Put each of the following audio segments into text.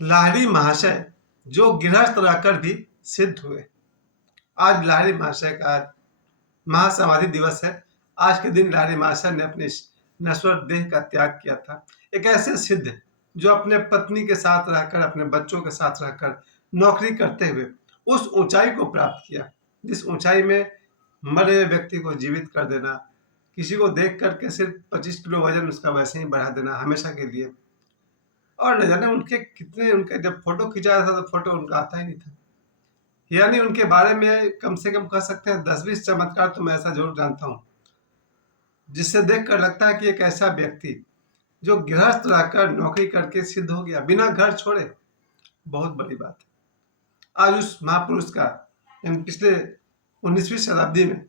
लाहिड़ी महाशय जो गृहस्थ रहकर भी सिद्ध हुए। आज लाहिड़ी महाशय का महासमाधि दिवस है। आज के दिन लाहिड़ी महाशय ने अपने इस नश्वर देह का त्याग किया था। एक ऐसे सिद्ध जो अपने पत्नी के साथ रहकर, अपने बच्चों के साथ रहकर नौकरी करते हुए उस ऊंचाई को प्राप्त किया, जिस ऊंचाई में मरे हुए व्यक्ति को जीवित कर देना, किसी को देख करके सिर्फ 25 किलो वजन उसका वैसे ही बढ़ा देना हमेशा के लिए। और न जाने उनके कितने, उनके जब फोटो खिंचाया था तो फोटो उनका आता ही नहीं था। यानी उनके बारे में कम से कम कह सकते हैं 10-20 चमत्कार तो मैं ऐसा जरूर जानता हूँ, जिससे देखकर लगता है कि एक ऐसा व्यक्ति जो गृहस्थ रहकर नौकरी करके सिद्ध हो गया बिना घर छोड़े, बहुत बड़ी बात है। आज उस महापुरुष का, यानी पिछले 19वीं शताब्दी में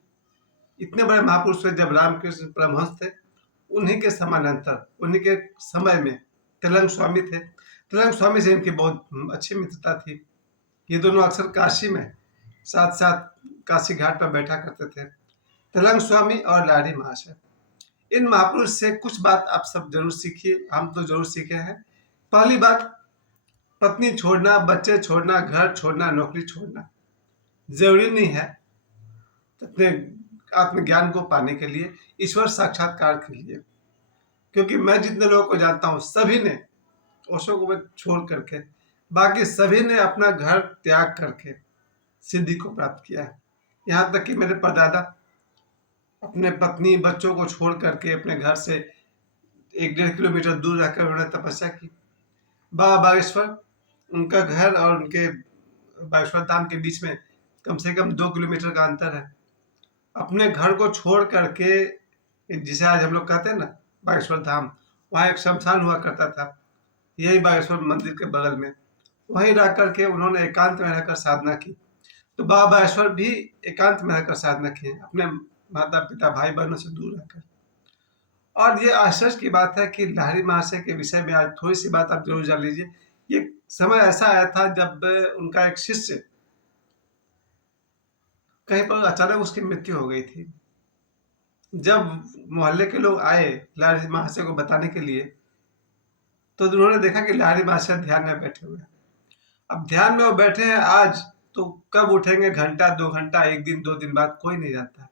इतने बड़े महापुरुष थे जब रामकृष्ण परमहंस थे, उन्हीं के समानांतर, उन्हीं के समय में तेलंग स्वामी थे। तेलंग स्वामी से इनकी बहुत अच्छी मित्रता थी। ये दोनों अक्सर काशी में साथ साथ काशी घाट पर बैठा करते थे, तेलंग स्वामी और लाहिड़ी महाशय। इन महापुरुष से कुछ बात आप सब जरूर सीखिए, हम तो जरूर सीखे हैं। पहली बात, पत्नी छोड़ना, बच्चे छोड़ना, घर छोड़ना, नौकरी छोड़ना जरूरी नहीं है अपने आत्मज्ञान को पाने के लिए, ईश्वर साक्षात्कार के लिए। क्योंकि मैं जितने लोगों को जानता हूँ सभी ने ओशो को छोड़ करके, बाकी सभी ने अपना घर त्याग करके सिद्धि को प्राप्त किया है। यहाँ तक कि मेरे परदादा अपने पत्नी बच्चों को छोड़ करके अपने घर से 1-1.5 किलोमीटर दूर रहकर उन्होंने तपस्या की। बाबा बागेश्वर, उनका घर और उनके बागेश्वर धाम के बीच में कम से कम 2 किलोमीटर का अंतर है। अपने घर को छोड़ करके, जिसे आज हम लोग कहते हैं ना बागेश्वर धाम, वहाँ एक शमशान हुआ करता था, यही बागेश्वर मंदिर के बगल में। वहीं रह करके उन्होंने एकांत में रहकर साधना की। तो बाबा बागेश्वर भी एकांत में रहकर साधना किए, अपने माता पिता भाई बहनों से दूर रहकर। और ये आश्चर्य की बात है कि लाहिड़ी महाशय के विषय में आज थोड़ी सी बात आप जरूर जान लीजिए। ये समय ऐसा आया था जब उनका एक शिष्य कहीं पर अचानक उसकी मृत्यु हो गई थी। जब मोहल्ले के लोग आए लाहिड़ी महाशय को बताने के लिए, तो उन्होंने देखा कि लाहिड़ी महाशय ध्यान में बैठे हुए हैं। अब ध्यान में वो बैठे हैं आज, तो कब उठेंगे, घंटा 2 घंटा, 1 दिन 2 दिन बाद, कोई नहीं जानता।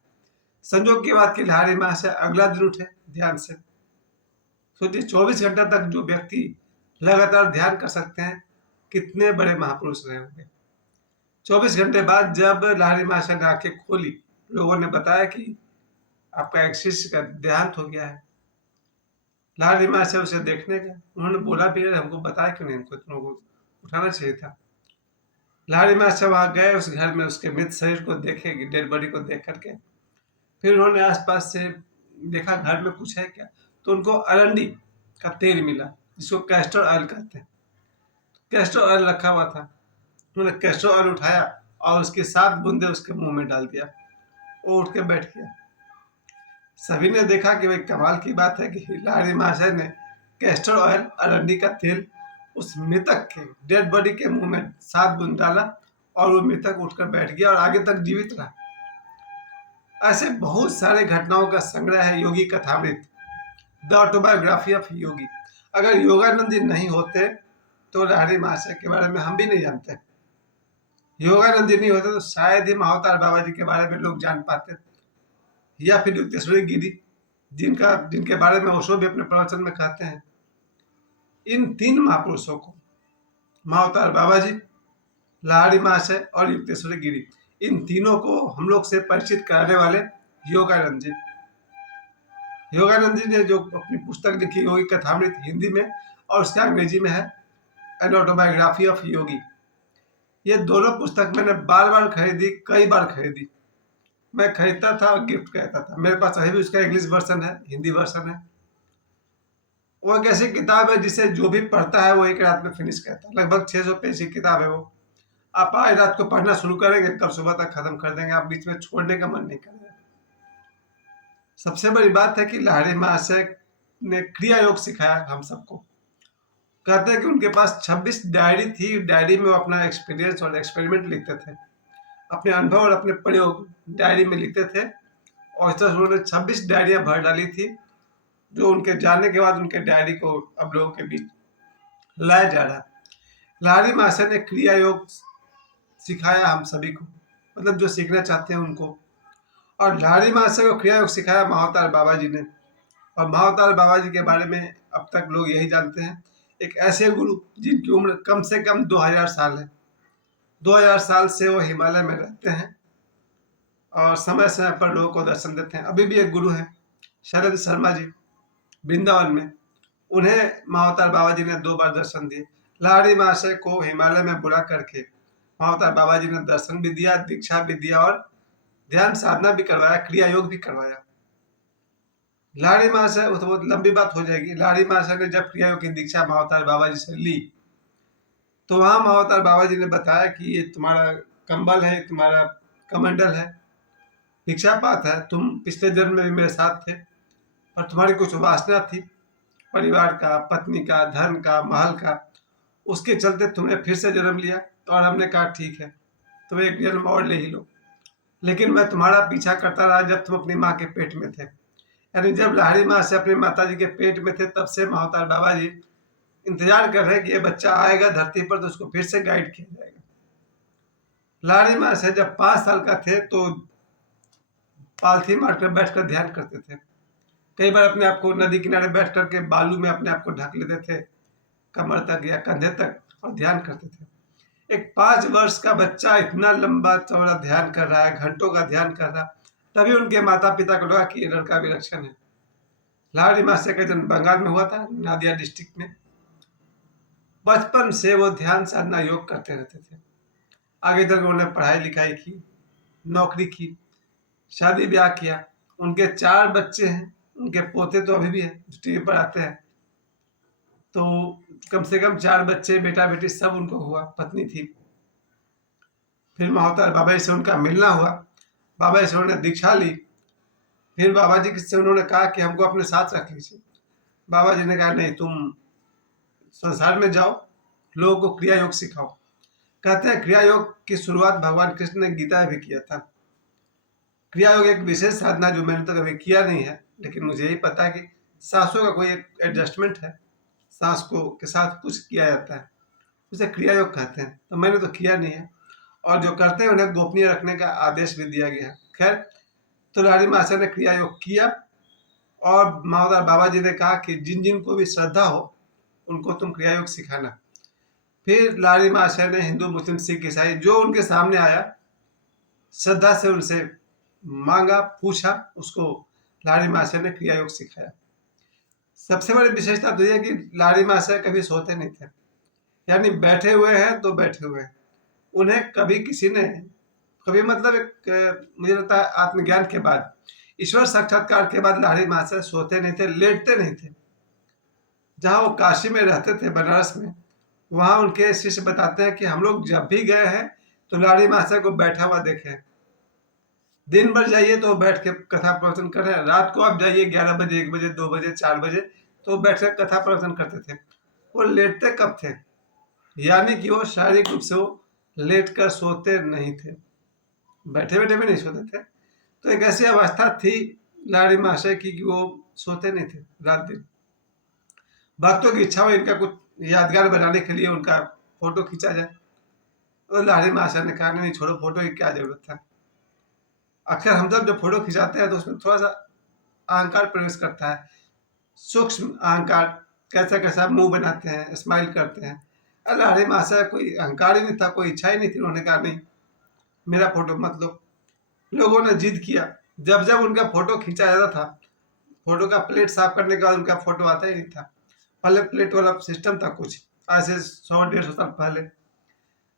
संजोग की बात कि लाहिड़ी महाशय अगला दिन उठे ध्यान से। सोचिए 24 घंटा तक जो व्यक्ति लगातार ध्यान कर सकते हैं, कितने बड़े महापुरुष रहे होंगे। 24 घंटे बाद जब लाहिड़ी महाशय ने आंखें खोली, लोगों ने बताया कि आपका एक शिष्य का देहांत हो गया है। लाहिड़ी महाशय उसे देखने गए, उन्होंने बोला भी हमको बताया क्यों नहीं, हमको तुम लोग उठाना चाहिए था। लाहिड़ी महाशय वहां गए, उस घर में उसके मृत शरीर को देखे, डेड बॉडी को देख करके फिर उन्होंने आसपास से देखा घर में कुछ है क्या, तो उनको अरंडी का तेल मिला, जिसको कैस्टर ऑयल कहते हैं। कैस्टर ऑयल रखा हुआ था, उन्होंने कैस्टर ऑयल उठाया और उसकी 7 बूंदे उसके मुंह में डाल दिया। वो उठ के बैठ गया। सभी ने देखा कि भाई कमाल की बात है कि लाहिड़ी महाशय ने कैस्टर ऑयल, अरंडी का तेल उस मृतक के डेड बॉडी के मुंह में 7 बूंद डाला और वो मृतक उठकर बैठ गया और आगे तक जीवित रहा। ऐसे बहुत सारे घटनाओं का संग्रह है योगी कथामृत, द ऑटोबायोग्राफी ऑफ योगी। अगर योगानंद जी नहीं होते तो लाहिड़ी महाशय के बारे में हम भी नहीं जानते। योगानंद जी नहीं होते तो शायद ही महाअवतार बाबा जी के बारे में लोग जान पाते, या फिर युक्तेश्वरी गिरी, जिनके बारे में ओशो भी अपने प्रवचन में कहते हैं। इन 3 महापुरुषों को, महाअवतार बाबा जी, लाहिड़ी महाशय और युक्तेश्वरी गिरी, इन तीनों को हम लोग से परिचित कराने वाले योगानंद जी। योगानंद जी ने जो अपनी पुस्तक लिखी योगी कथामृत, हिंदी में और उसका अंग्रेजी में है एन ऑटोबायोग्राफी ऑफ योगी। ये दोनों पुस्तक मैंने बार बार खरीदी, कई बार खरीदी। मैं खरीदता था और गिफ्ट करता था। मेरे पास अभी भी उसका इंग्लिश वर्जन है, हिंदी वर्जन है। वो एक ऐसी किताब है जिसे जो भी पढ़ता है वो एक रात में फिनिश करता है। लगभग 600 पेज की किताब है वो। आप आज रात को पढ़ना शुरू करेंगे, कल सुबह तक खत्म कर देंगे, आप बीच में छोड़ने का मन नहीं करेगा। सबसे बड़ी बात है कि लाहिड़ी महाशय ने क्रिया योग सिखाया हम सबको। कहते हैं कि उनके पास 26 डायरी थी, डायरी में वो अपना एक्सपीरियंस और एक्सपेरिमेंट लिखते थे, अपने अनुभव और अपने प्रयोग डायरी में लिखते थे। और इस तरह उन्होंने 26 डायरियां भर डाली थी, जो उनके जाने के बाद उनके डायरी को अब लोगों के बीच लाया जा रहा है। लाहिड़ी मास्टर ने क्रिया योग सिखाया हम सभी को, मतलब जो सीखना चाहते हैं उनको। और लाहिड़ी मास्टर को क्रिया योग सिखाया महाअवतार बाबा जी ने। और महाअवतार बाबा जी के बारे में अब तक लोग यही जानते हैं, एक ऐसे गुरु जिनकी उम्र कम से कम 2000 साल है। 2000 साल से वो हिमालय में रहते हैं और समय समय पर लोगों को दर्शन देते हैं। अभी भी एक गुरु है शरद शर्मा जी, वृंदावन में, उन्हें महाअवतार बाबा जी ने 2 बार दर्शन दिए। लाहिड़ी महाशय को हिमालय में बुला करके महाअवतार बाबा जी ने दर्शन भी दिया, दीक्षा भी दिया और ध्यान साधना भी करवाया, क्रिया योग भी करवाया। लाहिड़ी महाशय, वो तो बहुत लंबी बात हो जाएगी। लाहिड़ी महाशय ने जब क्रिया योग की दीक्षा महाअवतार बाबा जी से ली, तो वहां महाअवतार बाबा जी ने बताया कि ये तुम्हारा कंबल है, तुम्हारा कमंडल है, भिक्षापात है, तुम पिछले जन्म में भी मेरे साथ थे, पर तुम्हारी कुछ वासना थी परिवार का, पत्नी का, धन का, महल का, उसके चलते तुमने फिर से जन्म लिया। और हमने कहा ठीक है, तुम एक जन्म और ले ही लो, लेकिन मैं तुम्हारा पीछा करता रहा जब तुम अपनी माँ के पेट में थे। यानी जब लाहिड़ी माँ से अपनी माता जी के पेट में थे, तब से महाअवतार बाबा जी इंतजार कर रहे हैं कि ये बच्चा आएगा धरती पर तो उसको फिर से गाइड किया जाएगा। लाहिड़ी माँ से जब 5 साल का थे तो पालथी मारकर बैठकर ध्यान करते थे। कई बार अपने आप को नदी किनारे बैठ करके बालू में अपने आप को ढक लेते थे, कमर तक या कंधे तक, और ध्यान करते थे। एक 5 वर्ष का बच्चा इतना लंबा चौड़ा ध्यान कर रहा है, घंटों का ध्यान कर रहा, तभी उनके माता पिता को लगा कि ये लड़का विलक्षण है। लाहिड़ी मास्टर का जन्म बंगाल में हुआ था, नादिया डिस्ट्रिक्ट में। बचपन से वो ध्यान साधना योग करते रहते थे। आगे चलकर उन्होंने पढ़ाई लिखाई की, नौकरी की, शादी ब्याह किया। उनके 4 बच्चे हैं, उनके पोते तो अभी भी हैं जो टीवी पर आते हैं। तो कम से कम 4 बच्चे, बेटा बेटी सब उनको हुआ, पत्नी थी। फिर महाअवतार बाबा जी से उनका मिलना हुआ, बाबा जी से उन्होंने दीक्षा ली। फिर बाबा जी से उन्होंने कहा कि हमको अपने साथ रख लीजिए। बाबा जी ने कहा नहीं, तुम संसार में जाओ, लोगों को क्रिया योग सिखाओ। कहते हैं क्रिया योग की शुरुआत भगवान कृष्ण ने गीता में भी किया था। क्रिया योग एक विशेष साधना जो मैंने तो कभी किया नहीं है, लेकिन मुझे यही पता है कि सांसों का कोई एक एडजस्टमेंट है, सांस को के साथ कुछ किया जाता है, उसे क्रिया योग कहते हैं। तो मैंने तो किया नहीं है, और जो करते हैं उन्हें गोपनीय रखने का आदेश भी दिया गया है। खैर, तो लाहिड़ी मास्टर ने क्रिया योग किया और महाअवतार बाबा जी ने कहा कि जिन जिन को भी श्रद्धा हो उनको तुम क्रिया योग सिखाना। फिर लाहिड़ी मास्टर ने हिंदू, मुस्लिम, सिख, ईसाई जो उनके सामने आया, श्रद्धा से उनसे मांगा, पूछा, उसको लाहिड़ी मास्टर ने क्रिया योग सिखाया। सबसे बड़ी विशेषता तो यह कि लाहिड़ी मास्टर कभी सोते नहीं थे, यानी बैठे हुए हैं तो बैठे हुए हैं। उन्हें कभी किसी ने, कभी मतलब एक मुझे लगता है आत्मज्ञान के बाद, ईश्वर साक्षात्कार के बाद लाहिड़ी मास्टर सोते नहीं थे, लेटते नहीं थे। जहाँ वो काशी में रहते थे, बनारस में, वहाँ उनके शिष्य बताते हैं कि हम लोग जब भी गए हैं तो लाहिड़ी मास्टर को बैठा हुआ देखे। दिन भर जाइए तो बैठ के कथा प्रवचन कर रहे हैं, रात को आप जाइए 11 बजे, 1 बजे, 2 बजे, 4 बजे, तो बैठ कर कथा प्रवचन करते थे। वो लेटते कब थे? यानी कि वो शारीरिक रूप से वो लेट कर सोते नहीं थे, बैठे बैठे भी नहीं सोते थे। तो एक ऐसी अवस्था थी लाहिड़ी महाशय की कि वो सोते नहीं थे रात दिन। भक्तों की इच्छा हो इनका कुछ यादगार बनाने के लिए उनका फोटो खींचा जाए, तो लाहिड़ी महाशय ने कहा नहीं छोड़ो, फोटो की क्या जरूरत था। अक्सर हम जब फोटो खिंचाते हैं तो उसमें थोड़ा सा अहंकार प्रवेश करता है, सूक्ष्म अहंकार, कैसा कैसा मुंह बनाते हैं, स्माइल करते हैं। लाहिड़ी महाशय कोई अहंकार ही नहीं था, कोई इच्छा ही नहीं थी। उन्होंने कहा नहीं, मेरा फोटो मत लो। लोगों ने जिद किया, जब जब उनका फोटो खींचा जाता था, फोटो का प्लेट साफ करने के बाद उनका फोटो आता ही नहीं था। पहले प्लेट वाला सिस्टम था कुछ, आज से 100-150 साल पहले।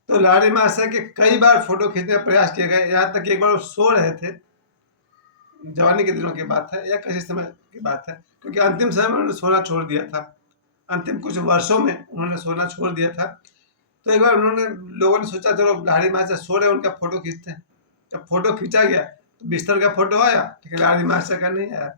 तो लाहिड़ी महाशय के कई बार फोटो खींचने का प्रयास किए गए, यहाँ तक कि एक बार वो सो रहे थे, जवानी के दिनों की बात है या किसी समय की बात है, क्योंकि अंतिम समय में उन्होंने सोना छोड़ दिया था, अंतिम कुछ वर्षों में उन्होंने सोना छोड़ दिया था। तो एक बार उन्होंने, लोगों ने सोचा चलो लाहिड़ी महाशय सो रहे, उनका फोटो खींचते हैं। जब फोटो खींचा गया तो बिस्तर का फोटो आया, लेकिन लाहिड़ी महाशय का नहीं आया।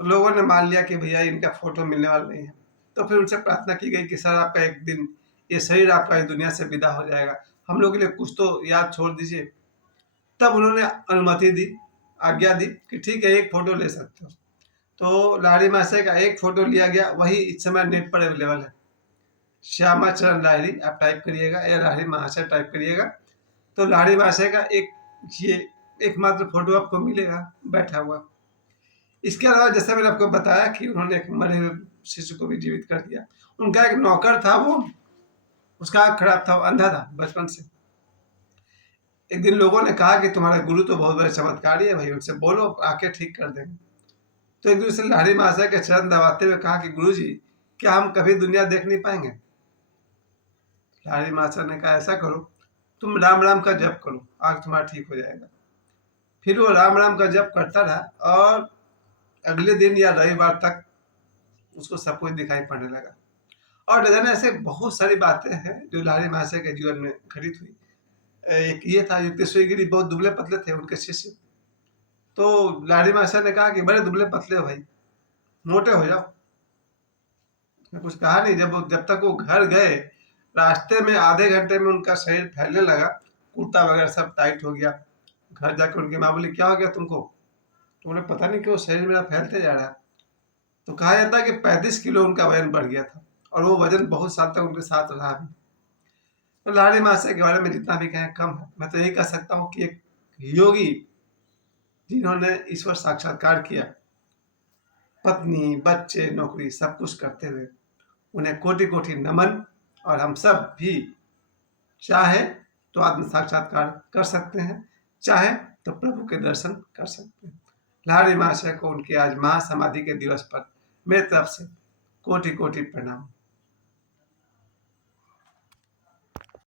लोगों ने मान लिया कि भैया इनका फोटो मिलने वाला नहीं है। तो फिर उनसे प्रार्थना की गई कि सर आपका एक दिन ये शरीर आपका इस दुनिया से विदा हो जाएगा, हम लोग के लिए कुछ तो याद छोड़ दीजिए। तब उन्होंने अनुमति दी, आज्ञा दी कि ठीक है, एक फोटो ले सकते हो। तो लाहिड़ी महाशय का एक फोटो लिया गया, वही इस समय नेट पर अवेलेबल है। श्यामाचरण लाहिड़ी आप टाइप करिएगा या लाहिड़ी महाशय टाइप करिएगा तो लाहिड़ी महाशय का ये एकमात्र फोटो आपको मिलेगा बैठा हुआ। इसके अलावा जैसे मैंने आपको बताया कि उन्होंने एक मरे हुए शिशु को भी जीवित कर दिया। उनका एक नौकर था, वो उसका आँख खराब था, वो अंधा था बचपन से। एक दिन लोगों ने कहा कि तुम्हारा गुरु तो बहुत बड़े चमत्कारी है भाई, उनसे बोलो आके ठीक कर देंगे। तो एक दूसरे लाहिड़ी महाशय के चरण दबाते हुए कहा कि गुरुजी क्या हम कभी दुनिया देख नहीं पाएंगे। लाहिड़ी महाशय ने कहा ऐसा करो, तुम राम राम का जप करो, आँख तुम्हारा ठीक हो जाएगा। फिर वो राम राम का जप करता रहा और अगले दिन या रविवार तक उसको सब कुछ दिखाई पड़ने लगा। और जाने ऐसे बहुत सारी बातें हैं जो लाहिड़ी महाशय के जीवन में घटित हुई। एक ये था, युक्तेश्वरी गिरी बहुत दुबले पतले थे उनके शिष्य। तो लाहिड़ी महाशय ने कहा कि बड़े दुबले पतले हो भाई, मोटे हो जाओ। कुछ कहा नहीं। जब तक वो घर गए, रास्ते में आधे घंटे में उनका शरीर फैलने लगा, कुर्ता वगैरह सब टाइट हो गया। घर जाकर उनकी माँ बोली क्या हो गया तुमको? तो उन्हें पता नहीं क्यों शरीर मेरा फैलते जा रहा है। तो कहा जाता है कि 35 किलो उनका वजन बढ़ गया था और वो वजन बहुत साल तक उनके साथ रहा भी। तो लाहिड़ी महाशय के बारे में जितना भी कहें कम है। मैं तो यही कह सकता हूँ कि एक योगी जिन्होंने ईश्वर साक्षात्कार किया, पत्नी बच्चे नौकरी सब कुछ करते हुए, उन्हें कोटि कोटि नमन। और हम सब भी चाहे तो आत्म साक्षात्कार कर सकते हैं, चाहे तो प्रभु के दर्शन कर सकते हैं। लाहिड़ी महाशय को उनके आज महासमाधि के दिवस पर मेरी तरफ से कोटि कोटि प्रणाम।